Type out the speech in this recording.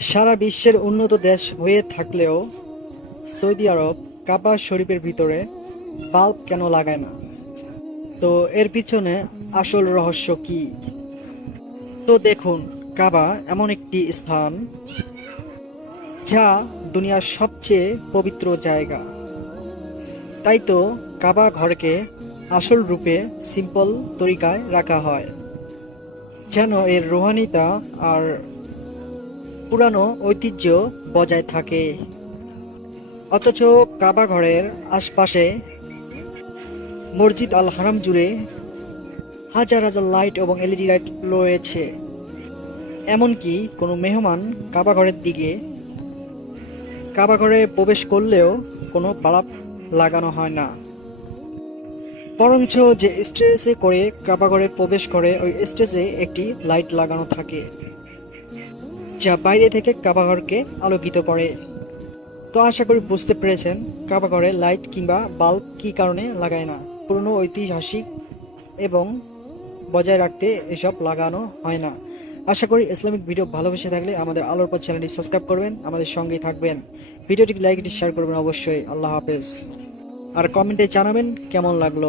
সারা বিশ্বের উন্নত দেশ হয়ে থাকলেও সৌদি আরব কাবা শরীফের ভিতরে বাল্ব কেন লাগায় না? তো এর পিছনে আসল রহস্য কি? তো দেখুন, কাবা এমন একটি স্থান যা দুনিয়ার সবচেয়ে পবিত্র জায়গা। তাই তো কাবা ঘরকে আসল রূপে সিম্পল তরিকায় রাখা হয়। যেন এর রোহানিতা আর পুরানো ঐতিহ্য বজায় থাকে। অথচ কাবা ঘরের আশপাশে মসজিদ আল হারাম জুড়ে হাজার হাজার লাইট এবং এলইডি লাইট রয়েছে। এমনকি কোনো মেহমান কাবা ঘরের দিকে কাবা ঘরে প্রবেশ করলেও কোনো বালাপ লাগানো হয় না। বরঞ্চ যে স্টেজে করে কাবা ঘরে প্রবেশ করে, ওই স্টেজে একটি লাইট লাগানো থাকে। যা বাইরে থেকে কাবাঘরকে আলোকিত করে। তো আশা করি বুঝতে পেরেছেন কাবাঘরে লাইট কিংবা বাল্ব কী কারণে লাগায় না। পুরনো ঐতিহাসিক এবং বজায় রাখতে এসব লাগানো হয় না। আশা করি ইসলামিক ভিডিও ভালোবেসে থাকলে আমাদের আলোর পর চ্যানেলটি সাবস্ক্রাইব করবেন, আমাদের সঙ্গেই থাকবেন। ভিডিওটি লাইক, শেয়ার করবেন অবশ্যই। আল্লাহ হাফেজ। আর কমেন্টে জানাবেন কেমন লাগল।